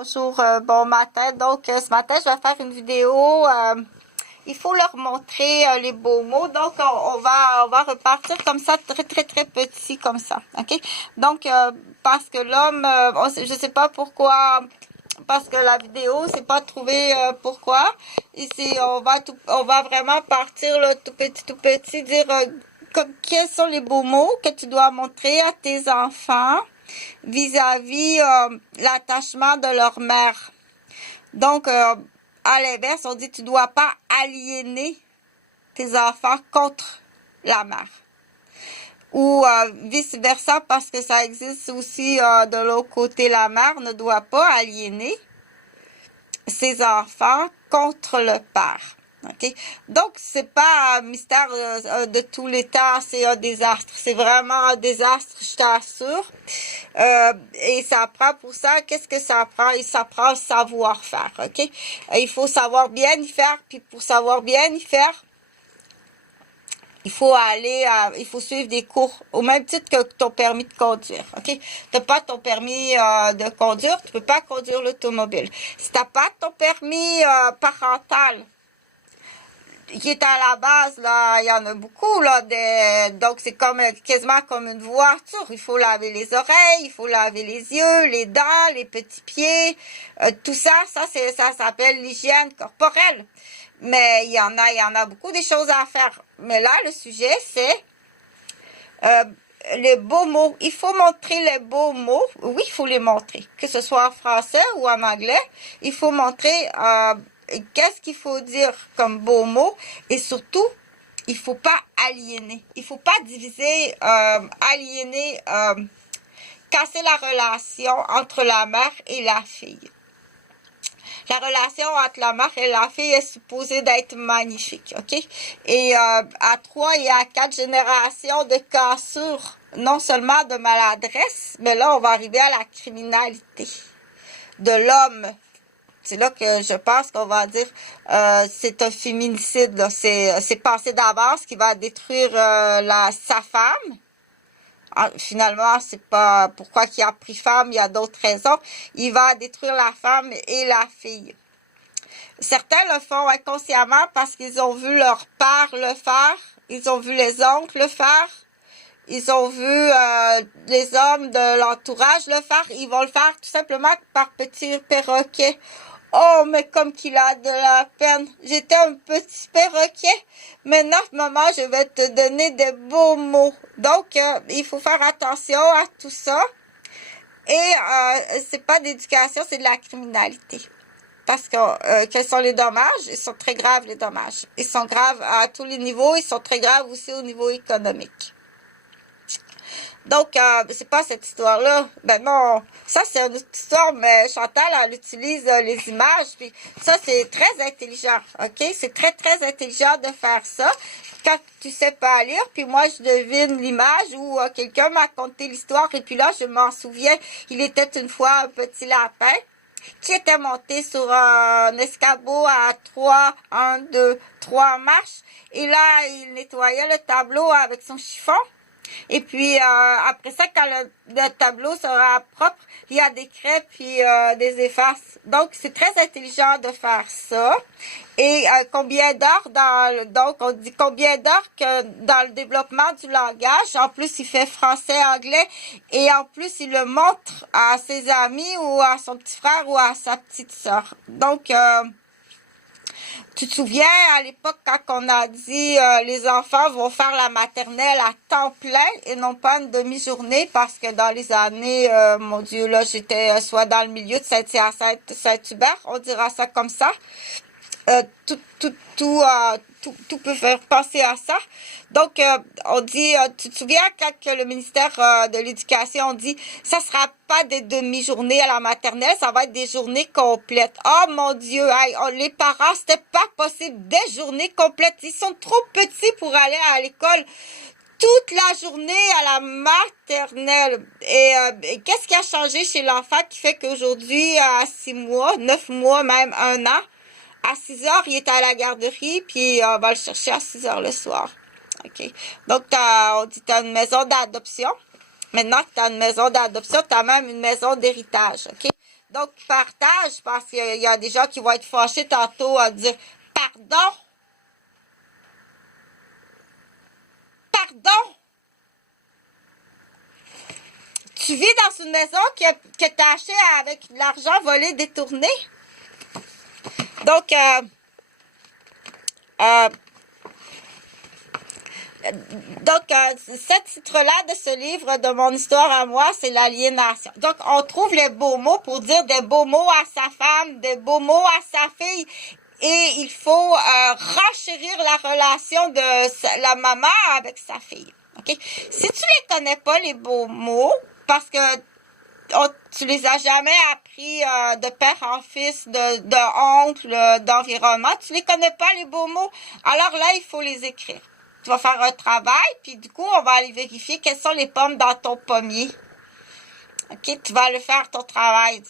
Bonjour, bon matin. Donc, ce matin, je vais faire une vidéo. Il faut leur montrer les beaux mots. Donc, on va repartir comme ça, très petit comme ça. OK? Donc, parce que l'homme, je sais pas pourquoi, parce que la vidéo, c'est pas trouvé pourquoi. Ici, on va vraiment partir là, tout petit, dire quels sont les beaux mots que tu dois montrer à tes enfants vis-à-vis l'attachement de leur mère. Donc, à l'inverse, on dit tu dois pas aliéner tes enfants contre la mère. Ou vice-versa, parce que ça existe aussi de l'autre côté, la mère ne doit pas aliéner ses enfants contre le père. Okay? Donc, c'est pas un mystère de tous les temps, c'est un désastre. C'est vraiment un désastre, je t'assure. Et ça prend pour ça, qu'est-ce que ça prend? Ça prend savoir-faire, ok? Il faut savoir bien y faire, puis pour savoir bien y faire, il faut suivre des cours au même titre que ton permis de conduire, ok? T'as pas ton permis de conduire, tu peux pas conduire l'automobile. Si t'as pas ton permis parental, qui est à la base, là, il y en a beaucoup, là, donc c'est comme, quasiment comme une voiture. Il faut laver les oreilles, il faut laver les yeux, les dents, les petits pieds, tout ça, ça s'appelle l'hygiène corporelle. Mais il y en a beaucoup des choses à faire. Mais là, le sujet, c'est, les beaux mots. Il faut montrer les beaux mots. Oui, il faut les montrer. Que ce soit en français ou en anglais, il faut montrer, qu'est-ce qu'il faut dire comme beaux mots et surtout, il faut pas aliéner. Il faut pas diviser, aliéner, casser la relation entre la mère et la fille. La relation entre la mère et la fille est supposée d'être magnifique, ok? Et à 3 et à 4 générations de cassure, non seulement de maladresse, mais là, on va arriver à la criminalité de l'homme. C'est là que je pense qu'on va dire c'est un féminicide. Là. C'est passé d'avance qui va détruire sa femme. Finalement, c'est pas pourquoi il a pris femme, il y a d'autres raisons. Il va détruire la femme et la fille. Certains le font inconsciemment parce qu'ils ont vu leur père le faire, ils ont vu les oncles le faire, ils ont vu les hommes de l'entourage le faire. Ils vont le faire tout simplement par petits perroquets. Oh, mais comme qu'il a de la peine. J'étais un petit perroquet. Maintenant, maman, je vais te donner des beaux mots. Donc, il faut faire attention à tout ça. Et c'est pas d'éducation, c'est de la criminalité. Parce que quels sont les dommages? Ils sont très graves, les dommages. Ils sont graves à tous les niveaux. Ils sont très graves aussi au niveau économique. Donc, c'est pas cette histoire-là. Ben non, ça c'est une autre histoire, mais Chantal, elle utilise les images, puis ça c'est très intelligent, ok? C'est très intelligent de faire ça. Quand tu sais pas lire, puis moi je devine l'image ou quelqu'un m'a conté l'histoire, et puis là je m'en souviens, il était une fois un petit lapin qui était monté sur un escabeau à 3 marches, et là il nettoyait le tableau avec son chiffon. Et puis, après ça, quand le tableau sera propre, il y a des craies puis des effaces. Donc, c'est très intelligent de faire ça. Et combien d'heures donc, on dit combien d'heures que dans le développement du langage, en plus, il fait français, anglais, et en plus, il le montre à ses amis ou à son petit frère ou à sa petite sœur. Donc, tu te souviens, à l'époque, quand on a dit les enfants vont faire la maternelle à temps plein et non pas une demi-journée parce que dans les années, mon Dieu, là, j'étais soit dans le milieu de Saint-Hyacinthe, Saint-Hubert, on dira ça comme ça. Tout peut faire penser à ça. Donc, on dit, tu te souviens quand le ministère de l'Éducation dit, ça sera pas des demi-journées à la maternelle, ça va être des journées complètes. Oh mon Dieu, hey, les parents, c'était pas possible, des journées complètes. Ils sont trop petits pour aller à l'école toute la journée à la maternelle. Et qu'est-ce qui a changé chez l'enfant qui fait qu'aujourd'hui, à 6 mois, 9 mois, même 1 an, à 6 heures, il est à la garderie, puis on va le chercher à 6 heures le soir. OK. Donc, on dit que tu as une maison d'adoption. Maintenant que tu as une maison d'adoption, tu as même une maison d'héritage. OK? Donc, partage, parce qu'il y a des gens qui vont être fâchés tantôt à dire « Pardon? Pardon? Tu vis dans une maison que tu as achetée avec de l'argent volé, détourné? » Donc, ce titre-là de ce livre de mon histoire à moi, c'est l'aliénation. Donc, on trouve les beaux mots pour dire des beaux mots à sa femme, des beaux mots à sa fille. Et il faut renchérir la relation de la maman avec sa fille. Okay? Si tu les connais pas, les beaux mots, parce que tu les as jamais appris de père en fils, d'oncle, d'environnement, tu les connais pas, les beaux mots, alors là, il faut les écrire. Tu vas faire un travail, puis du coup, on va aller vérifier quelles sont les pommes dans ton pommier. OK, tu vas aller faire ton travail.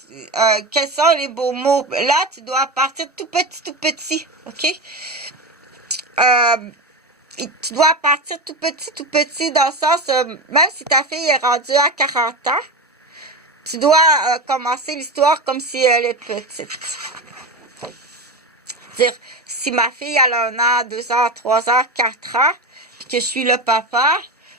Quels sont les beaux mots? Là, tu dois partir tout petit. OK? Tu dois partir tout petit dans le sens, même si ta fille est rendue à 40 ans, tu dois commencer l'histoire comme si elle est petite. Dire, si ma fille elle a 1 an, 2 ans, 3 ans, 4 ans, puis que je suis le papa,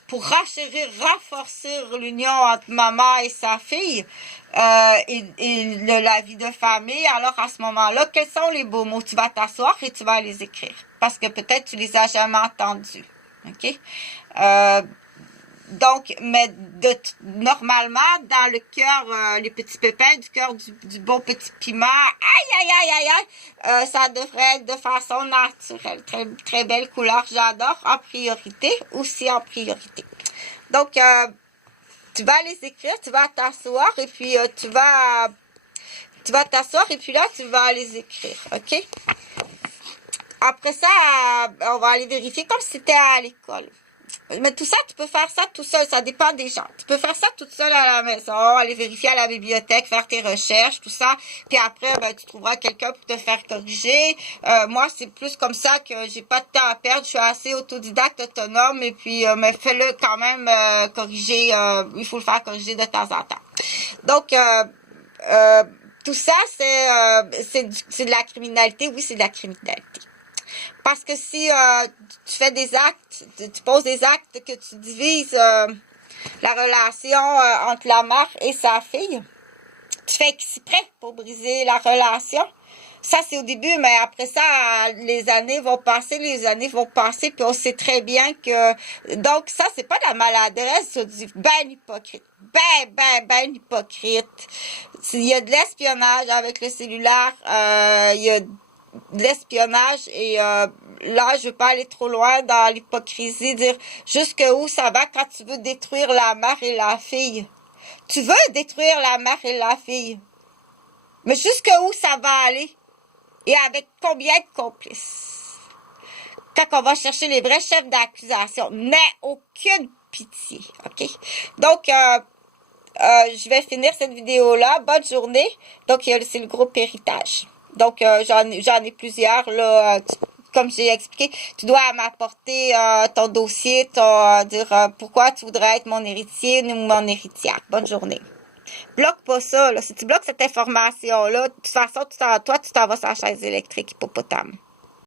pour renforcer l'union entre maman et sa fille la vie de famille, alors à ce moment-là, quels sont les beaux mots? Tu vas t'asseoir et tu vas les écrire. Parce que peut-être tu les as jamais entendus. OK? Donc, mais normalement, dans le cœur, les petits pépins du cœur du bon petit piment, ça devrait être de façon naturelle. Très, très belle couleur, j'adore, en priorité, aussi en priorité. Donc, tu vas les écrire, tu vas t'asseoir et puis tu vas t'asseoir et puis là, tu vas les écrire, OK? Après ça, on va aller vérifier comme si c'était à l'école. Mais tout ça, tu peux faire ça tout seul, ça dépend des gens. Tu peux faire ça toute seule à la maison, aller vérifier à la bibliothèque, faire tes recherches, tout ça. Puis après, ben, tu trouveras quelqu'un pour te faire corriger. Moi, c'est plus comme ça que j'ai pas de temps à perdre. Je suis assez autodidacte, autonome, et puis mais fais-le quand même corriger. Il faut le faire corriger de temps en temps. Donc, tout ça, c'est de la criminalité. Oui, c'est de la criminalité. Parce que si tu fais des actes, tu poses des actes que tu divises la relation entre la mère et sa fille, tu fais exprès pour briser la relation. Ça, c'est au début, mais après ça, les années vont passer, puis on sait très bien que... Donc, ça, c'est pas de la maladresse, c'est du ben hypocrite. Ben hypocrite. Il y a de l'espionnage avec le cellulaire, il y a de l'espionnage et là je veux pas aller trop loin dans l'hypocrisie, dire jusqu'où ça va quand tu veux détruire la mère et la fille. Tu veux détruire la mère et la fille, mais jusqu'où ça va aller et avec combien de complices? Quand on va chercher les vrais chefs d'accusation, mais aucune pitié, OK? Donc je vais finir cette vidéo là. Bonne journée. Donc c'est le groupe héritage. Donc, j'en ai plusieurs, là, comme j'ai expliqué. Tu dois m'apporter ton dossier, dire pourquoi tu voudrais être mon héritier ou mon héritière. Bonne journée. Bloque pas ça, là. Si tu bloques cette information-là, de toute façon, toi, tu t'en vas sur la chaise électrique hippopotame.